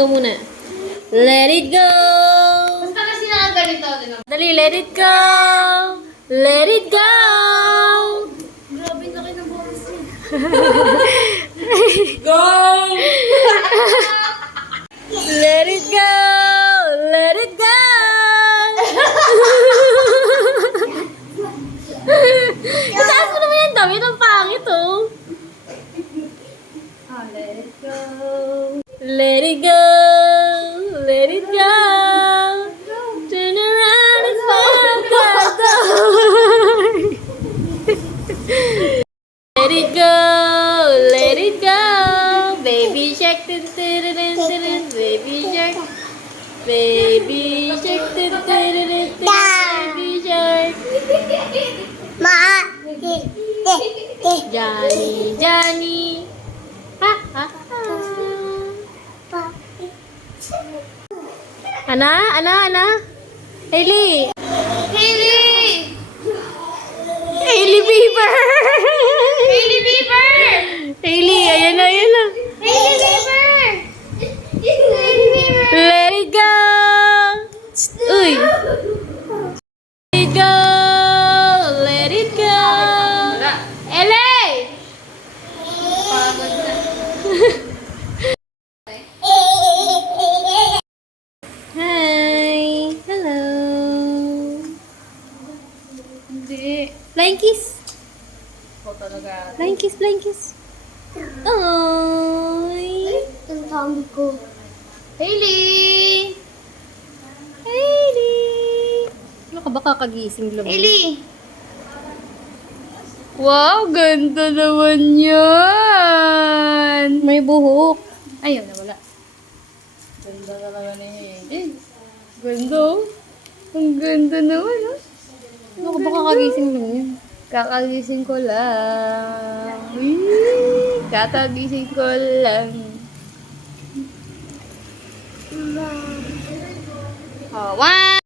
go muna. Let it go! Basta kasi nakaganito. Dali, let it go! Let it go! Grabe na kayo ng boses niya. Go! Let it go! Let it go! Itaas mo naman yan, dami ng pangit, oh. Oh, let it go. Let it go! Let it go! Turn around and find the door! Let it go! Let it go! Baby shark, dun, dun, dun, dun, dun, baby shark. Baby shark, dun, dun, dun, dun, dun, baby shark. Johnny, Johnny. Ha, ha, ha. Ana? Hailey! Hailey! Hailey Bieber! Hailey Bieber! Hailey, ayan na. Hailey Bieber! Hailey Bieber! Let it go! Uy! Let it go! Let it go! LA! Pagod na. Hi! Hello! Hindi. Flying kiss! Ako talaga. Flying kiss, flying kiss! Oy! Ang zombie ko. Hailey! Hailey! Ano ka ba kakagising lang? Hailey! Wow, ganda naman yan! May buhok. Ayaw na wala. Ganda na naman ni Hailey. Ganda oh. Ang ganda naman oh. Ano ka ba kakagising lang yan? Kakagising ko lang. Kakagising ko lang. Oh, one.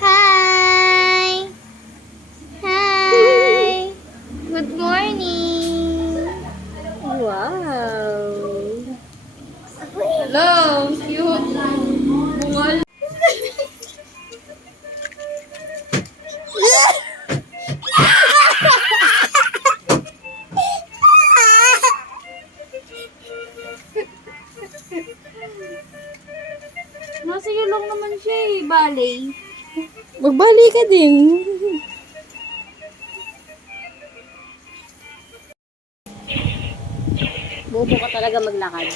Hi. Hi. Good morning. Wow! Hello. Cute. Bungol. Nasa iyo lang naman siya eh, balay. Magbali ka din. Bobo ka talaga maglakad.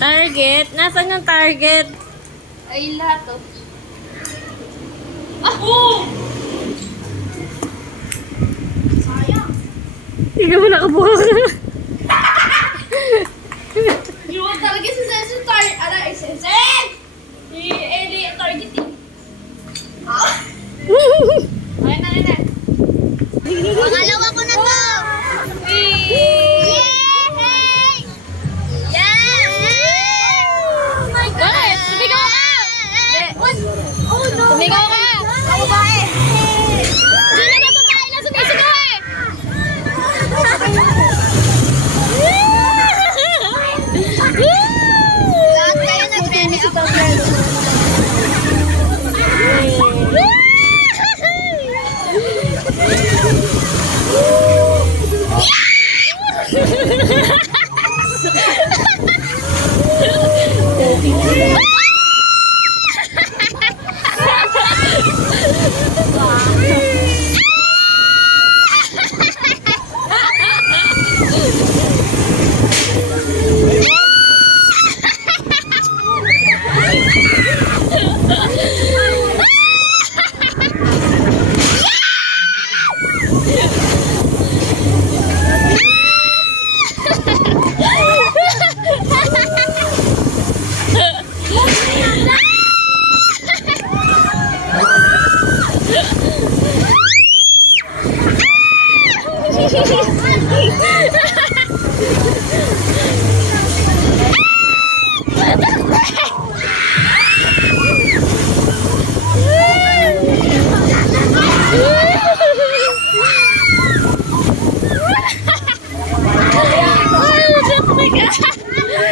Target? Nasaan yung target? Ay, lahat oh. Hindi ka mo nakabuka.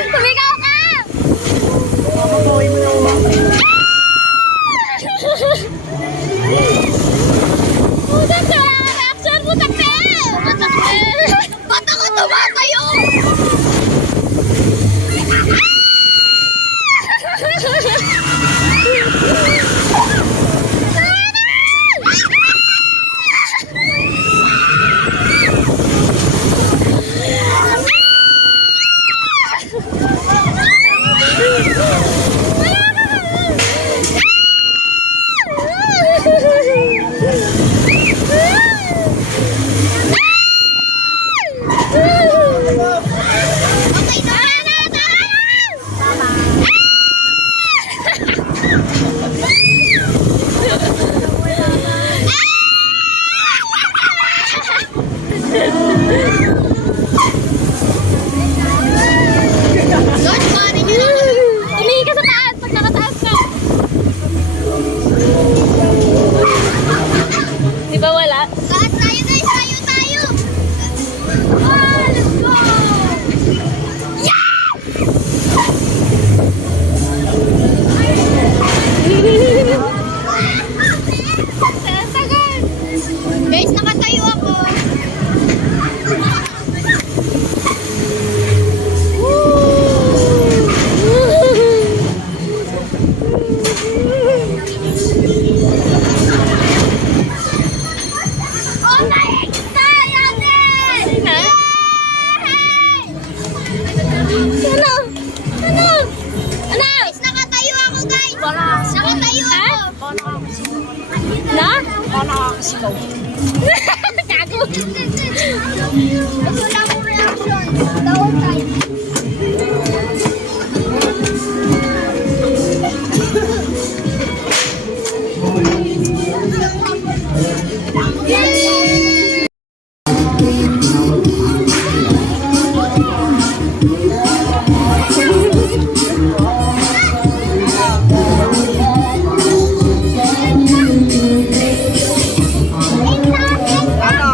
Tumigaw ka! Putak ka! Reaction! Putak ka! Putak ka! Ba't ako tumatayo? Okay na! Tumingin ka sa taas pag nakataas ka. Di ba wala? Taas tayo guys! Tayo! Ah, let's go! Guys, nakatayo ako. Oh my God! Ano? Guys, nakatayo ako guys. Nakatayo ako. Na? Gago. Wala akong reaction. The whole time.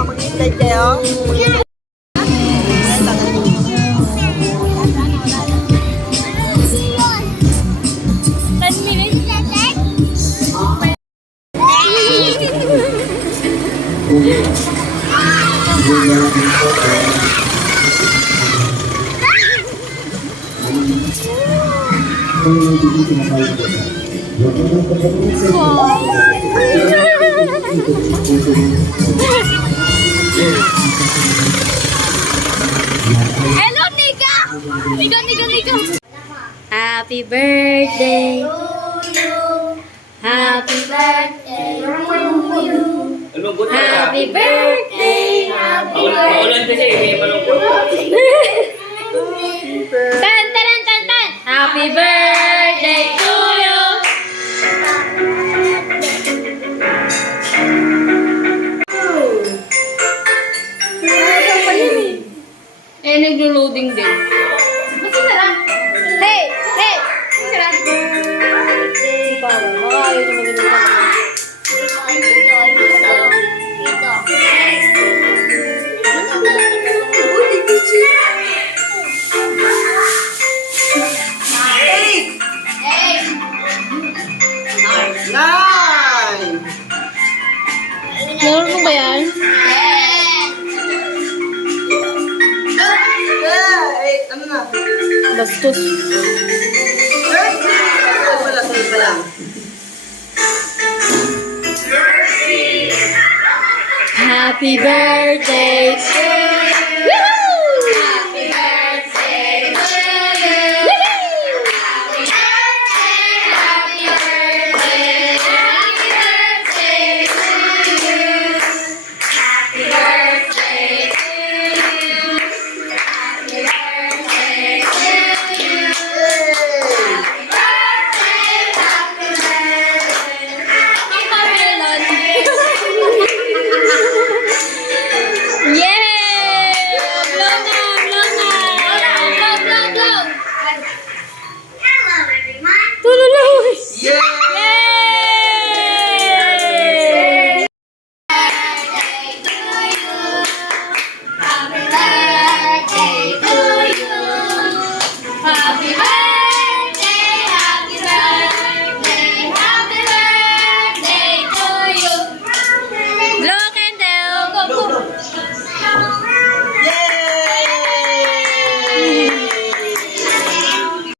Maghintay kayo. Hello, Nika! Nika! Happy birthday to you. Happy birthday to you. Malungkot ka. Happy birthday. Happy birthday. Maulan kasi, kaya malungkot. Tan, tan, tan, tan. Happy birthday to you. Eh, naglo-loading din. Basta sarap. Hey! Sarap. Para, baka ayaw niya magaling ka naman. Hey! ba yan? Ano na? Bastos. Sorry pala. Happy birthday to